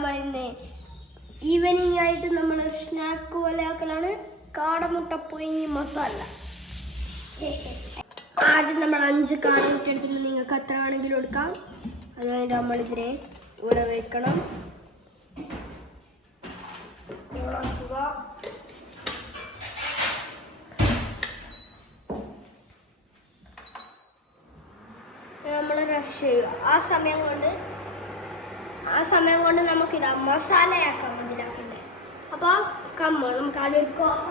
നമ്മൾ ഇന്ന് ഈവനിങ് ആയിട്ട് നമ്മൾ സ്നാക്ക് പോലെ ആക്കലാണ് കാടമുട്ട പുഴുങ്ങി മസാല. ആദ്യം നമ്മൾ 5 കാടമുട്ട എടുത്തിട്ട് നിങ്ങൾക്ക് എത്ര വേണമെങ്കിലും എടുക്കാം. അത് കഴിഞ്ഞിട്ട് നമ്മളിതിനെ ഇവിടെ വെക്കണം. നമ്മൾ റഷ് ചെയ്യുക. ആ സമയം കൊണ്ട് നമുക്കിതാ മസാലയാക്കാം ഇതിലാക്കണ്ടേ. അപ്പോൾ നമുക്ക് ആദ്യം കോപ്പ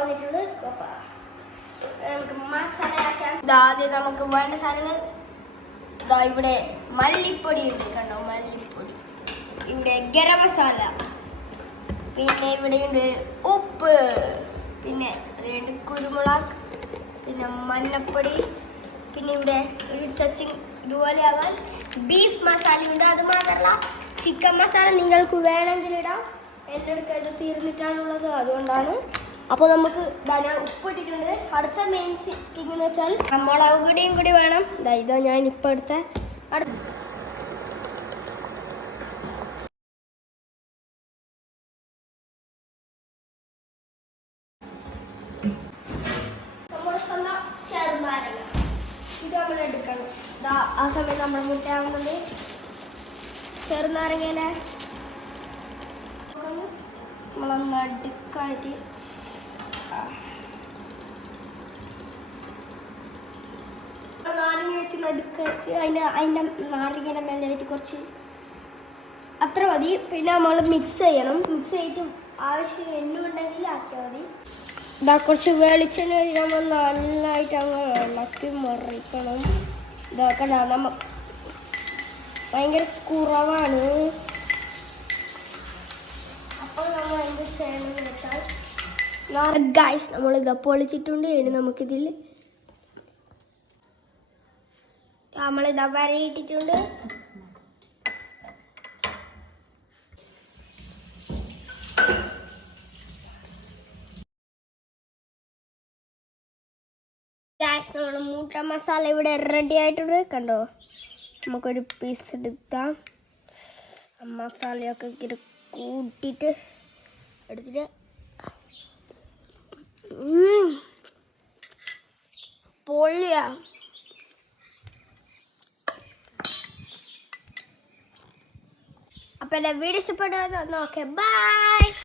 വന്നിട്ടുണ്ട്. നമുക്ക് മസാലയാക്കാം. ആദ്യം നമുക്ക് വേണ്ട സാധനങ്ങൾ ഇവിടെ മല്ലിപ്പൊടി ഉണ്ട്, കണ്ടോ മല്ലിപ്പൊടി. ഇവിടെ ഗരം മസാല, പിന്നെ ഇവിടെയുണ്ട് ഉപ്പ്, പിന്നെ അതുകൊണ്ട് കുരുമുളക്, പിന്നെ മഞ്ഞപ്പൊടി, പിന്നെ ഇവിടെ ഇതുപോലെ ആവാൻ ബീഫ് മസാല ഉണ്ട്. അത് മാത്രമല്ല ചിക്കൻ മസാല നിങ്ങൾക്ക് വേണമെങ്കിൽ ഇടാം. എൻ്റെ അടുത്ത് ഇത് തീർന്നിട്ടാണുള്ളത്, അതുകൊണ്ടാണ്. അപ്പോൾ നമുക്ക് ഞാൻ ഉപ്പിട്ടിട്ടുണ്ട്. അടുത്ത മെയിൻ തിങ് എന്ന് വെച്ചാൽ മുളക് പൊടിയും കൂടി വേണം. ഇതാ ഞാൻ ഇപ്പോൾ എടുത്ത ചെറുനാരങ്ങ ഇത് നമ്മൾ എടുക്കണം. ആ സമയം നമ്മൾ മുട്ടയാവുന്നത് ചെറുനാരങ്ങേനെ നമ്മളൊന്ന് അടുക്കായിട്ട് നാരങ്ങ വെച്ച് നടുക്കായിട്ട് അതിൻ്റെ നാരങ്ങയുടെ മേലായിട്ട് കുറച്ച് അത്ര മതി. പിന്നെ നമ്മൾ മിക്സ് ചെയ്യണം. മിക്സ് ചെയ്തിട്ട് ആവശ്യം എണ്ണുണ്ടെങ്കിൽ ആക്കിയാൽ മതി. കുറച്ച് വെളിച്ചെണ്ണ നമ്മൾ നല്ലതായിട്ട് അങ്ങ് ഇളക്കി മറിക്കണം. ഇതൊക്കെ നമ്മൾ ഭയങ്കര കുറവാണ്. അപ്പോൾ നമ്മൾ എന്ത് ചെയ്യണമെന്ന് വെച്ചാൽ ഗൈസ് നമ്മളിത് പൊളിച്ചിട്ടുണ്ട്. ഇനി നമുക്കിതിൽ നമ്മളിതാ വരയിട്ടിട്ടുണ്ട്. നമ്മൾ മുട്ട മസാല ഇവിടെ റെഡി ആയിട്ടുണ്ട്, കണ്ടോ. നമുക്കൊരു പീസ് എടുക്കാം. മസാലയൊക്കെ ഇങ്ങനെ കൂട്ടിയിട്ട് എടുത്തിട്ട് പൊള്ളിയാ. അപ്പം എൻ്റെ വീഡിയോ ഇഷ്ടപ്പെട്ടു. Okay bye.